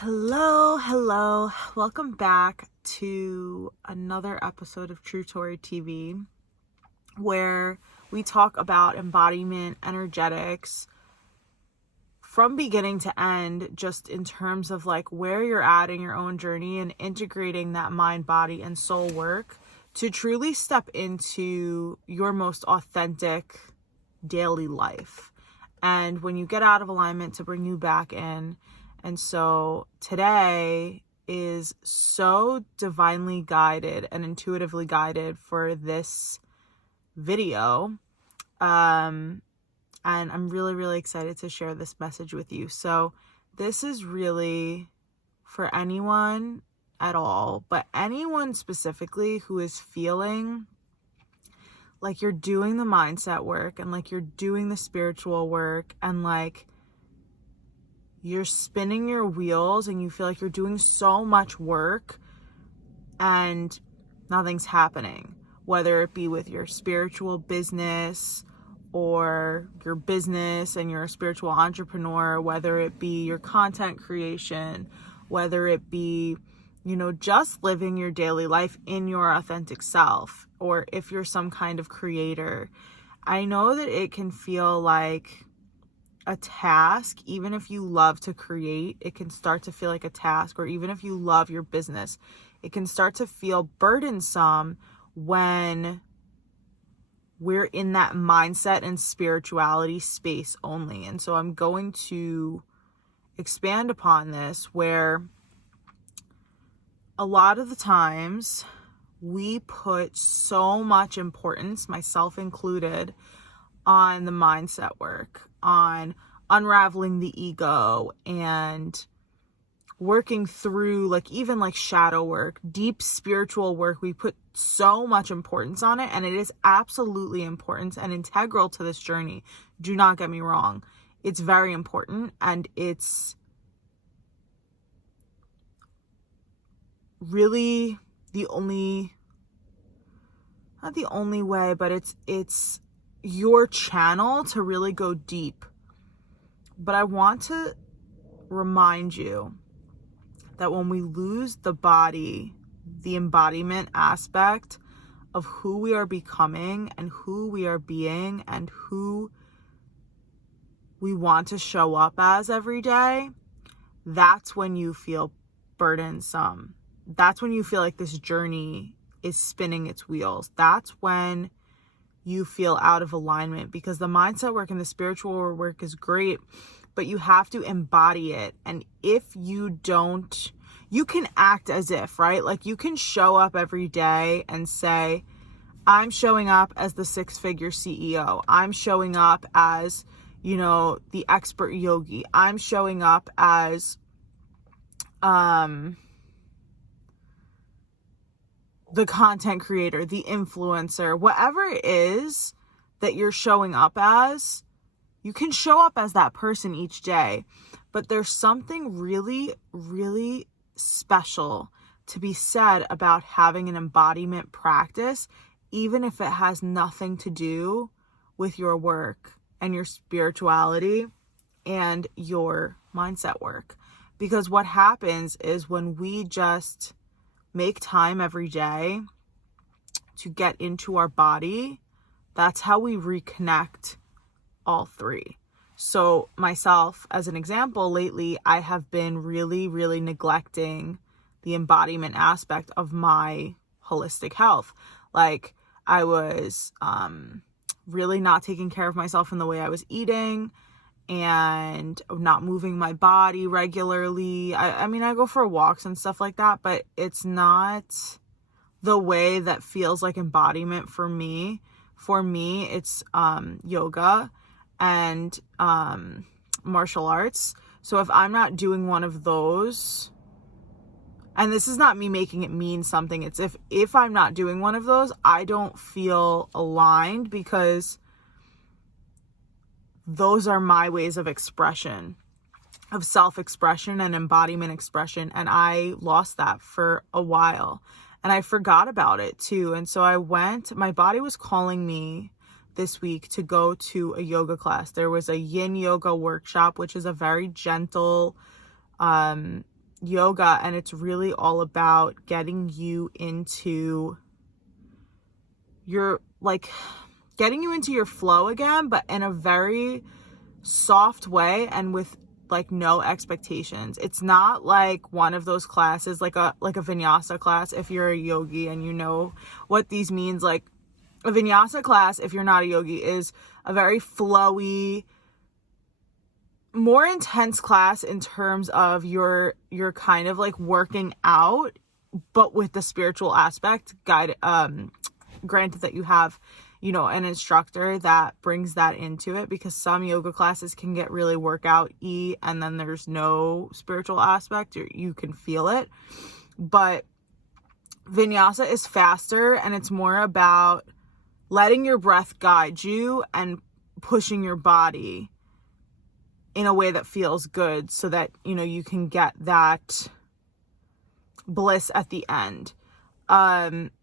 Hello. Welcome back to another episode of True Tori TV, where we talk about embodiment, energetics, from beginning to end, just in terms of like where you're at in your own journey and integrating that mind, body, and soul work to truly step into your most authentic daily life. And when you get out of alignment, to bring you back in. And so today is so divinely guided and intuitively guided for this video. And I'm really excited to share this message with you. So this is really for anyone at all, but anyone specifically who is feeling like you're doing the mindset work and like you're doing the spiritual work and like you're spinning your wheels and you feel like you're doing so much work and nothing's happening, whether it be with your spiritual business or your business and you're a spiritual entrepreneur, whether it be your content creation, whether it be, just living your daily life in your authentic self, or if you're some kind of creator. I know that it can feel like a task. Even if you love to create, it can start to feel like a task. Or even if you love your business, it can start to feel burdensome when we're in that mindset and spirituality space only. And so I'm going to expand upon this, where a lot of the times we put so much importance, myself included, on the mindset work, on unraveling the ego and working through even shadow work, deep spiritual work. We put so much importance on it, and it is absolutely important and integral to this journey. Do not get me wrong. It's very important, and it's really not the only way, but it's your channel to really go deep. But I want to remind you that when we lose the body, the embodiment aspect of who we are becoming and who we are being and who we want to show up as every day, that's when you feel burdensome. That's when you feel like this journey is spinning its wheels. That's when you feel out of alignment, because the mindset work and the spiritual work is great, but you have to embody it. And if you don't, you can act as if, right? Like you can show up every day and say, I'm showing up as the 6-figure CEO. I'm showing up as, the expert yogi. I'm showing up as, the content creator, the influencer, whatever it is that you're showing up as. You can show up as that person each day, but there's something really special to be said about having an embodiment practice, even if it has nothing to do with your work and your spirituality and your mindset work. Because what happens is when we just make time every day to get into our body, that's how we reconnect all three. So myself, as an example, lately I have been really neglecting the embodiment aspect of my holistic health. Like I was really not taking care of myself in the way I was eating and not moving my body regularly. I mean, I go for walks and stuff like that, but it's not the way that feels like embodiment for me. For me, it's yoga and martial arts. So if I'm not doing one of those, and this is not me making it mean something, it's if I'm not doing one of those, I don't feel aligned, because those are my ways of expression, of self-expression and embodiment expression. And I lost that for a while and I forgot about it too. And so my body was calling me this week to go to a yoga class. There was a yin yoga workshop, which is a very gentle, yoga, and it's really all about getting you into your flow again, but in a very soft way and with like no expectations. It's not like one of those classes like a vinyasa class, if you're a yogi and you know what these means. Like a vinyasa class, if you're not a yogi, is a very flowy, more intense class in terms of you're kind of like working out, but with the spiritual aspect granted that you have, you know, an instructor that brings that into it, because some yoga classes can get really workout-y and then there's no spiritual aspect, or you can feel it. But vinyasa is faster and it's more about letting your breath guide you and pushing your body in a way that feels good, so that, you know, you can get that bliss at the end.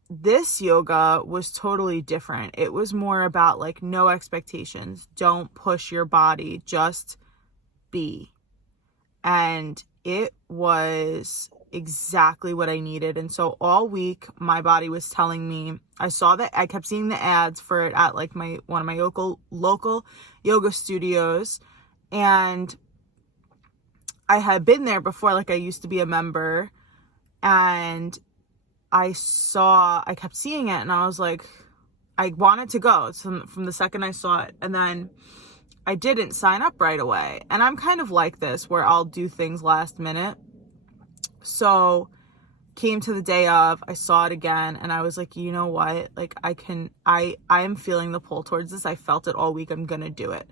This yoga was totally different. It was more about like no expectations. Don't push your body, just be. And it was exactly what I needed. And so all week my body was telling me, I kept seeing the ads for it at like one of my local yoga studios. And I had been there before, like I used to be a member, and I kept seeing it and I was like, I wanted to go from the second I saw it. And then I didn't sign up right away. And I'm kind of like this, where I'll do things last minute. So came to the day of, I saw it again and I was like, you know what? Like I am feeling the pull towards this. I felt it all week. I'm going to do it.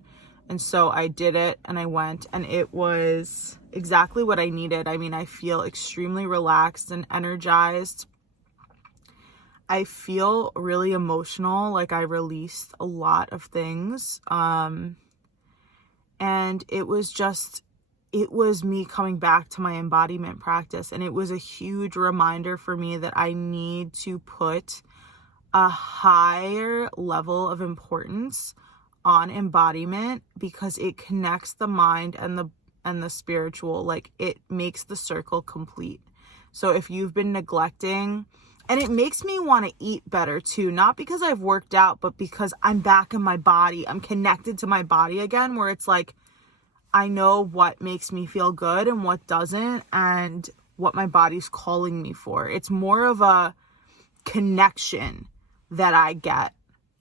And so I did it and I went, and it was exactly what I needed. I mean, I feel extremely relaxed and energized. I feel really emotional, like I released a lot of things. And it was me coming back to my embodiment practice. And it was a huge reminder for me that I need to put a higher level of importance on embodiment, because it connects the mind and the spiritual. Like it makes the circle complete. So if you've been neglecting, and it makes me want to eat better too, not because I've worked out, but because I'm back in my body. I'm connected to my body again, where it's like, I know what makes me feel good and what doesn't, and what my body's calling me for. It's more of a connection that I get.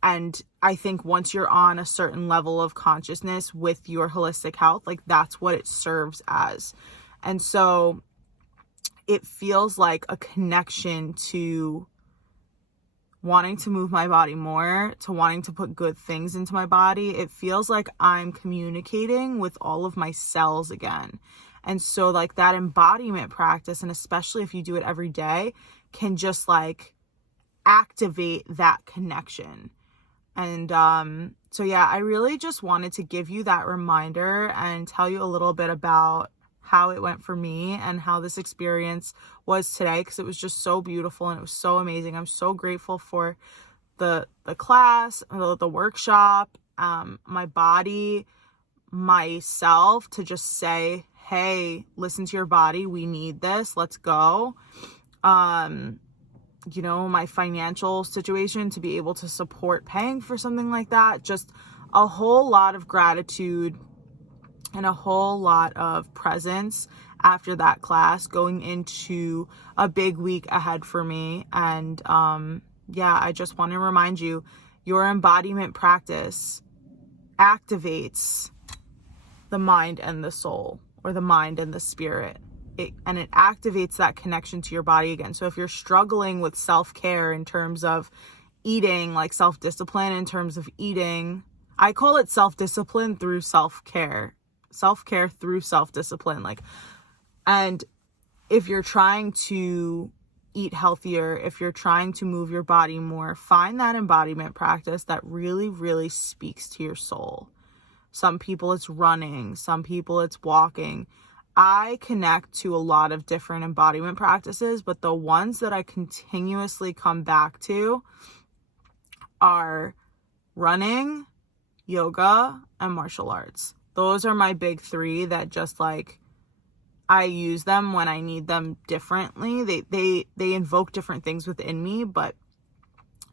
And I think once you're on a certain level of consciousness with your holistic health, like that's what it serves as. And so it feels like a connection to wanting to move my body more, to wanting to put good things into my body. It feels like I'm communicating with all of my cells again. And so like that embodiment practice, and especially if you do it every day, can just like activate that connection. And so yeah, I really just wanted to give you that reminder and tell you a little bit about how it went for me and how this experience was today, because it was just so beautiful and it was so amazing. I'm so grateful for the class, the workshop, my body, myself, to just say, hey, listen to your body. We need this. Let's go. You know, my financial situation to be able to support paying for something like that. Just a whole lot of gratitude and a whole lot of presence after that class, going into a big week ahead for me. And yeah, I just want to remind you, your embodiment practice activates the mind and the soul, or the mind and the spirit. It activates that connection to your body again. So if you're struggling with self-care in terms of eating, like self-discipline in terms of eating, I call it self-discipline through self-care through self-discipline. Like, and if you're trying to eat healthier, if you're trying to move your body more, find that embodiment practice that really, really speaks to your soul. Some people it's running, some people it's walking. I connect to a lot of different embodiment practices, but the ones that I continuously come back to are running, yoga, and martial arts. Those are my big three that just like, I use them when I need them differently. They invoke different things within me, but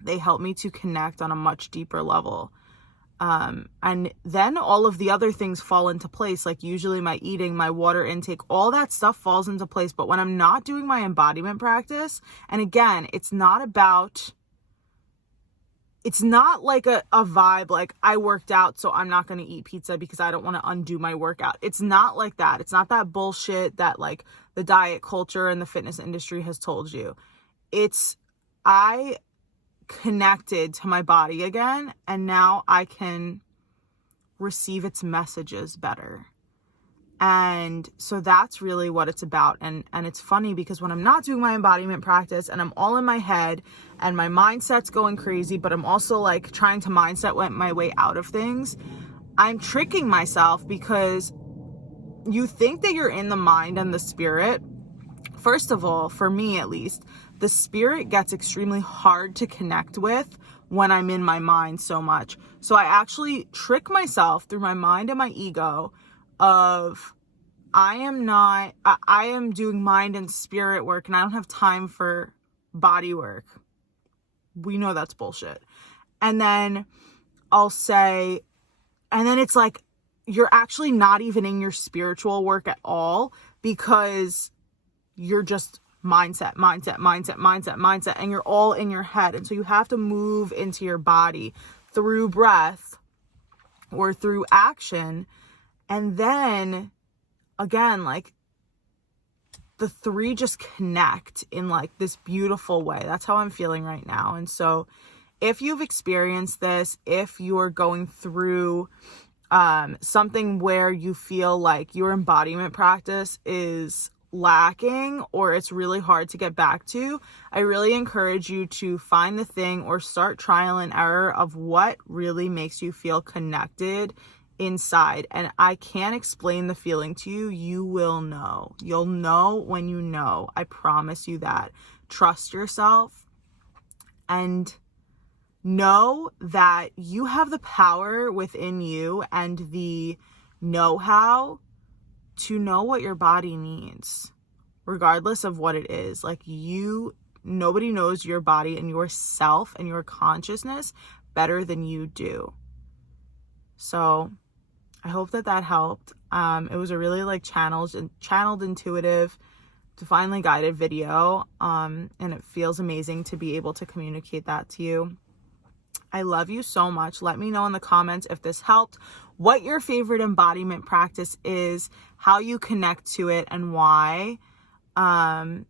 they help me to connect on a much deeper level. And then all of the other things fall into place, like usually my eating, my water intake, all that stuff falls into place. But when I'm not doing my embodiment practice, and again, it's not like a vibe, like I worked out, so I'm not going to eat pizza because I don't want to undo my workout. It's not like that. It's not that bullshit that like the diet culture and the fitness industry has told you. I connected to my body again, and now I can receive its messages better. And so that's really what it's about. And it's funny because when I'm not doing my embodiment practice and I'm all in my head and my mindset's going crazy, but I'm also like trying to mindset my way out of things, I'm tricking myself, because you think that you're in the mind and the spirit. First of all, for me at least, the spirit gets extremely hard to connect with when I'm in my mind so much. So I actually trick myself through my mind and my ego of I am doing mind and spirit work and I don't have time for body work. We know that's bullshit. And then it's like you're actually not even in your spiritual work at all, because you're just mindset, and you're all in your head. And so you have to move into your body through breath or through action. And then again, like the three just connect in like this beautiful way. That's how I'm feeling right now. And so if you've experienced this, if you're going through something where you feel like your embodiment practice is lacking or it's really hard to get back to, I really encourage you to find the thing or start trial and error of what really makes you feel connected inside. And I can't explain the feeling to you. You will know. You'll know when you know. I promise you that. Trust yourself and know that you have the power within you and the know-how to know what your body needs, regardless of what it is. Like nobody knows your body and yourself and your consciousness better than you do. So I hope that helped. It was a really like channeled, intuitive, divinely guided video. And it feels amazing to be able to communicate that to you. I love you so much. Let me know in the comments if this helped, what your favorite embodiment practice is, how you connect to it and why. And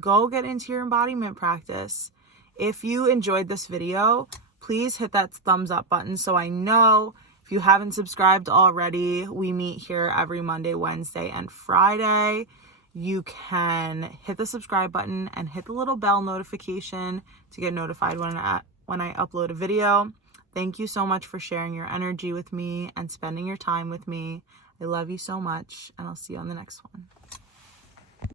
go get into your embodiment practice. If you enjoyed this video, please hit that thumbs up button so I know. If you haven't subscribed already, we meet here every Monday, Wednesday, and Friday. You can hit the subscribe button and hit the little bell notification to get notified when I upload a video. Thank you so much for sharing your energy with me and spending your time with me. I love you so much, and I'll see you on the next one.